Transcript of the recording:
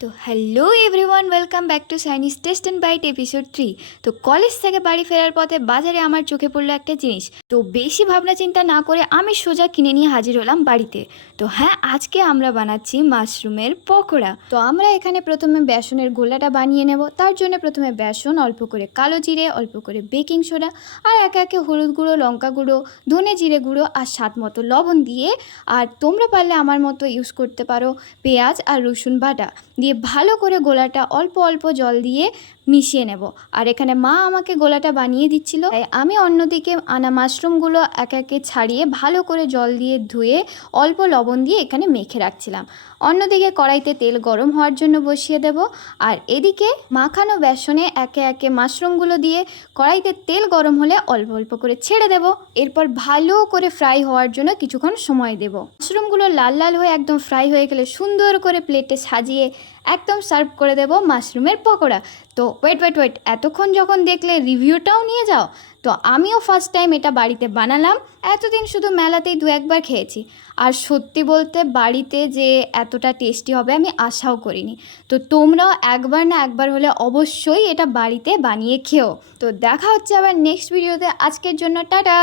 তো hello everyone, welcome back to Chinese taste and bite episode 3। তো college থেকে বাড়ি ফেরার পথে বাজারে আমার চোখে পড়লো একটা জিনিস। তো বেশি ভাবনা চিন্তা না করে আমি সোজা কিনে নিয়ে হাজির হলাম বাড়িতে। তো হ্যাঁ, আজকে আমরা বানাচ্ছি মাশরুমের পকোড়া। তো আমরা এখানে প্রথমে বেসনের গোলাটা বানিয়ে নেব। তার জন্য প্রথমে বেসন, অল্প করে কালো জিরে, অল্প করে বেকিং সোডা আর একে একে হলুদ গুঁড়ো, লঙ্কা গুঁড়ো, ধনে জিরে গুঁড়ো আর স্বাদ মতো লবণ দিয়ে, আর তোমরা পারলে আমার মতো ইউজ করতে পারো পেঁয়াজ আর রসুন বাটা দিয়ে ভালো করে গোলাটা অল্প অল্প জল দিয়ে মিশিয়ে নেব। আর এখানে মা আমাকে গোলাটা বানিয়ে দিচ্ছিল, তাই আমি অন্যদিকে আনা মাশরুমগুলো একে একে ছাড়িয়ে ভালো করে জল দিয়ে ধুয়ে অল্প লবণ দিয়ে এখানে মেখে রাখছিলাম। অন্যদিকে কড়াইতে তেল গরম হওয়ার জন্য বসিয়ে দেব। আর এদিকে মাখানো বেসনে একে একে মাশরুমগুলো দিয়ে কড়াইতে তেল গরম হলে অল্প অল্প করে ছেড়ে দেব। এরপর ভালো করে ফ্রাই হওয়ার জন্য কিছুক্ষণ সময় দেব। মাশরুমগুলো লাল লাল হয়ে একদম ফ্রাই হয়ে গেলে সুন্দর করে প্লেটে সাজিয়ে একদম সার্ভ করে দেব মাশরুমের পকোড়া। তো ওয়েট, এতক্ষণ যখন দেখলে রিভিউটাও নিয়ে যাও। তো আমিও ফার্স্ট টাইম এটা বাড়িতে বানালাম। এতদিন শুধু মেলাতেই দু একবার খেয়েছি, আর সত্যি বলতে বাড়িতে যে এতটা টেস্টি হবে আমি আশাও করিনি। তো তোমরাও একবার না একবার হলে অবশ্যই এটা বাড়িতে বানিয়ে খেও। তো দেখা হচ্ছে আবার নেক্সট ভিডিওতে। আজকের জন্য টাটা।